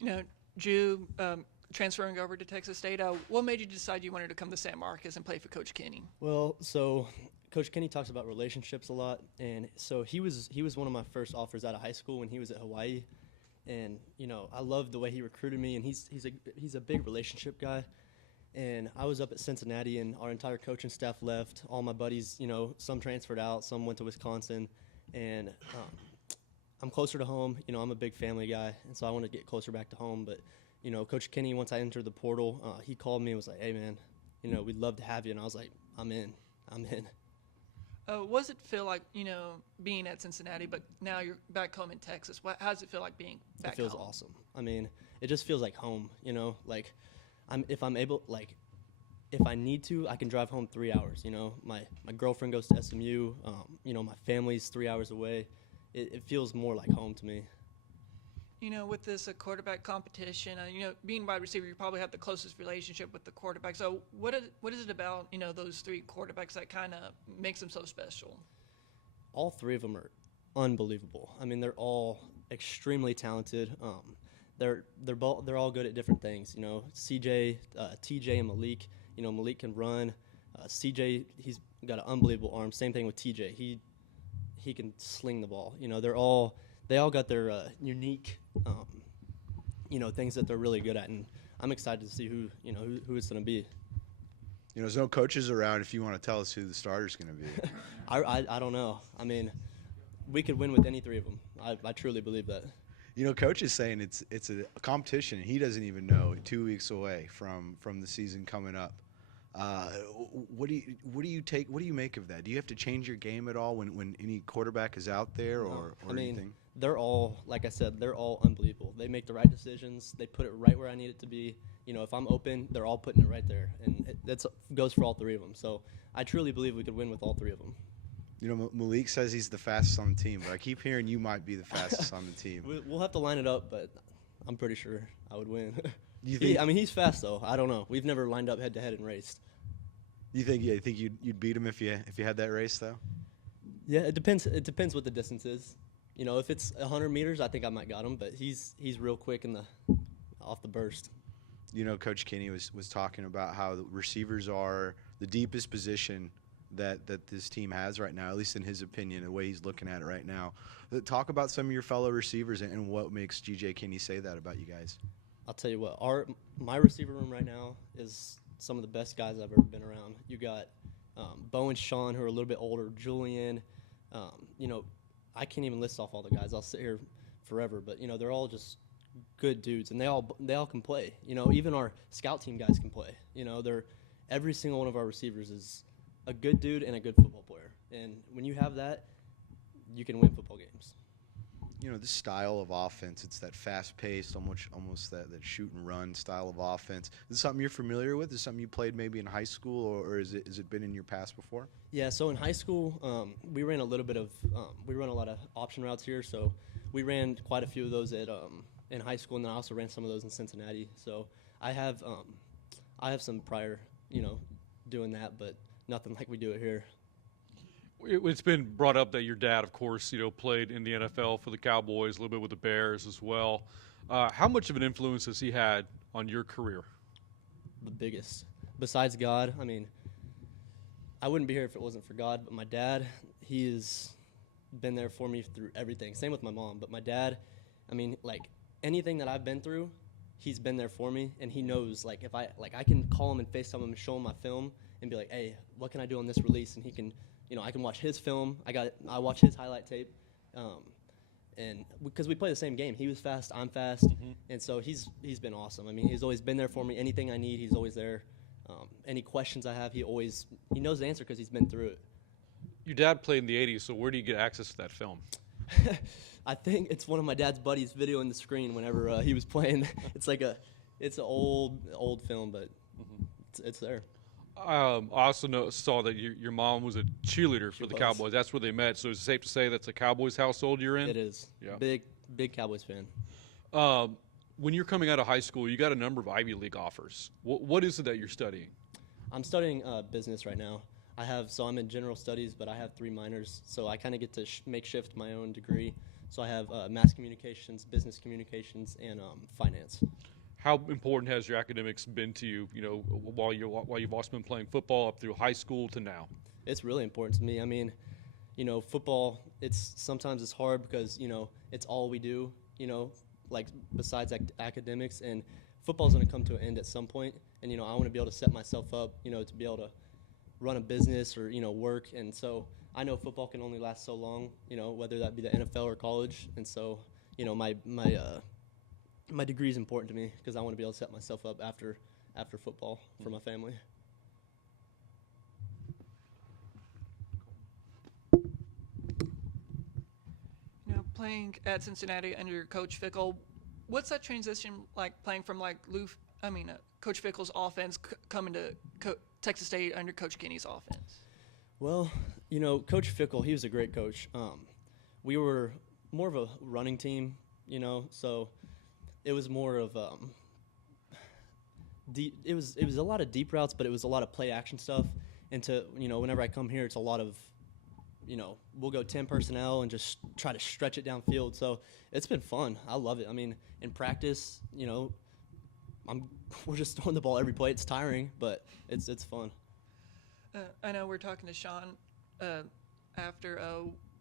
You know, Drew, transferring over to Texas State, what made you decide you wanted to come to San Marcos and play for Coach Kinne? Well, so Coach Kinne talks about relationships a lot, and so he was one of my first offers out of high school when he was at Hawaii, and you know I loved the way he recruited me, and he's a big relationship guy. And I was up at Cincinnati, and our entire coaching staff left. All my buddies, you know, some transferred out, some went to Wisconsin, and I'm closer to home. You know, I'm a big family guy, and so I want to get closer back to home. But, you know, Coach Kinne, once I entered the portal, he called me and was like, "Hey, man, you know, we'd love to have you." And I was like, "I'm in. I'm in." What does it feel like, you know, being at Cincinnati, but now you're back home in Texas? How does it feel like being back home? It feels awesome. I mean, it just feels like home, you know, like – if I'm able, like, if I need to, I can drive home 3 hours. You know, my girlfriend goes to SMU. You know, my family's 3 hours away. It feels more like home to me. You know, with this quarterback competition, you know, being wide receiver, you probably have the closest relationship with the quarterback. So what is it about, you know, those three quarterbacks that kind of makes them so special? All three of them are unbelievable. I mean, they're all extremely talented. They're all good at different things. You know, CJ, TJ, and Malik. You know, Malik can run. CJ, he's got an unbelievable arm. Same thing with TJ. He can sling the ball. You know, they all got their unique, you know, things that they're really good at, and I'm excited to see who it's going to be. You know, there's no coaches around if you want to tell us who the starter's going to be. I don't know. I mean, we could win with any three of them. I truly believe that. You know, Coach is saying it's a competition. He doesn't even know 2 weeks away from the season coming up. What do you make of that? Do you have to change your game at all when any quarterback is out there or anything? They're all, like I said, they're all unbelievable. They make the right decisions. They put it right where I need it to be. You know, if I'm open, they're all putting it right there, and that goes for all three of them. So I truly believe we could win with all three of them. You know, Malik says he's the fastest on the team, but I keep hearing you might be the fastest on the team. We'll have to line it up, but I'm pretty sure I would win. Do you think? I mean, he's fast though. I don't know. We've never lined up head to head and raced. You think you'd beat him if you had that race though? Yeah, it depends. It depends what the distance is. You know, if it's 100 meters, I think I might got him, but he's real quick off the burst. You know, Coach Kinne was talking about how the receivers are the deepest position that this team has right now, at least in his opinion, the way he's looking at it right now. Talk about some of your fellow receivers and what makes GJ Kinne say that about you guys. I'll tell you what, my receiver room right now is some of the best guys I've ever been around. You got Bo and Sean, who are a little bit older, Julian. You know, I can't even list off all the guys. I'll sit here forever, but you know, they're all just good dudes, and they all can play. You know, even our scout team guys can play. You know, every single one of our receivers is a good dude and a good football player. And when you have that, you can win football games. You know, this style of offense, it's that fast-paced, almost that shoot and run style of offense. Is it something you're familiar with? Is it something you played maybe in high school, or has it been in your past before? Yeah, so in high school, we ran a lot of option routes here. So we ran quite a few of those in high school, and then I also ran some of those in Cincinnati. So I have some prior, you know, doing that, but nothing like we do it here. It's been brought up that your dad, of course, you know, played in the NFL for the Cowboys, a little bit with the Bears as well. How much of an influence has he had on your career? The biggest. Besides God, I mean, I wouldn't be here if it wasn't for God, but my dad, he has been there for me through everything. Same with my mom, but my dad, I mean, like, anything that I've been through, he's been there for me, and he knows, like, if I can call him and FaceTime him and show him my film and be like, hey, what can I do on this release? And he can, you know, I can watch his film. I watch his highlight tape, and because we play the same game. He was fast, I'm fast, and so he's been awesome. I mean, he's always been there for me. Anything I need, he's always there. Any questions I have, he knows the answer because he's been through it. Your dad played in the 80s, so where do you get access to that film? I think it's one of my dad's buddies videoing the screen whenever he was playing. It's an old film, but it's there. I also saw that your mom was a cheerleader for the Cowboys. That's where they met. So is it safe to say that's a Cowboys household you're in? It is. Yeah. Big Cowboys fan. When you're coming out of high school, you got a number of Ivy League offers. What is it that you're studying? I'm studying business right now. I'm in general studies, but I have 3 minors, so I kind of get to make shift my own degree. So I have mass communications, business communications, and finance. How important has your academics been to you? You know, while you've also been playing football up through high school to now. It's really important to me. I mean, you know, football. Sometimes it's hard because it's all we do. Like besides academics, and football's going to come to an end at some point. And I want to be able to set myself up, to be able to run a business or work. And so I know football can only last so long. Whether that be the NFL or college. And so my degree is important to me because I want to be able to set myself up after football for my family. Playing at Cincinnati under Coach Fickell, what's that transition like playing from Coach Fickell's offense coming to Texas State under Coach Kinne's offense? Well, Coach Fickell, he was a great coach. We were more of a running team, so it was more of it was a lot of deep routes, but it was a lot of play action stuff. And whenever I come here, it's a lot of we'll go 10 personnel and just try to stretch it downfield. So it's been fun. I love it. I mean, in practice, we're just throwing the ball every play. It's tiring, but it's fun. I know we're talking to Sean after.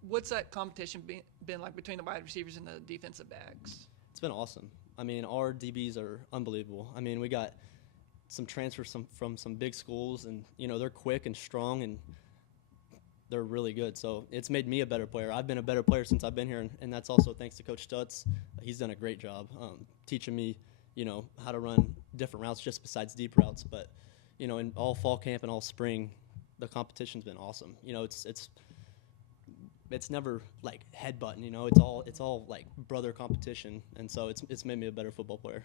What's that competition been like between the wide receivers and the defensive backs? It's been awesome. I mean, our DBs are unbelievable. I mean, we got some transfers from some big schools, and they're quick and strong, and they're really good. So it's made me a better player. I've been a better player since I've been here, and that's also thanks to Coach Stutz. He's done a great job teaching me, how to run different routes just besides deep routes. But, in all fall camp and all spring, the competition's been awesome. It's never like headbutting. It's all like brother competition, and so it's made me a better football player.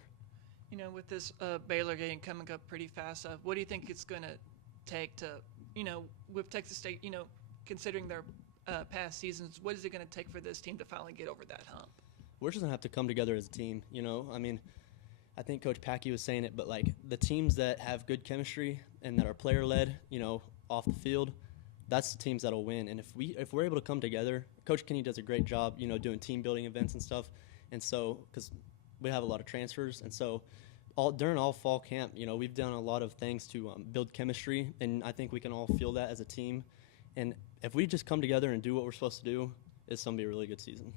With this Baylor game coming up pretty fast, what do you think it's going to take to, with Texas State, considering their past seasons, what is it going to take for this team to finally get over that hump? We're just going to have to come together as a team, I mean, I think Coach Packey was saying it, but, like, the teams that have good chemistry and that are player-led, off the field, that's the teams that'll win. And if we're able to come together, Coach Kinne does a great job, doing team-building events and stuff. And so, because we have a lot of transfers, and so during all fall camp, we've done a lot of things to build chemistry, and I think we can all feel that as a team. And if we just come together and do what we're supposed to do, it's going to be a really good season.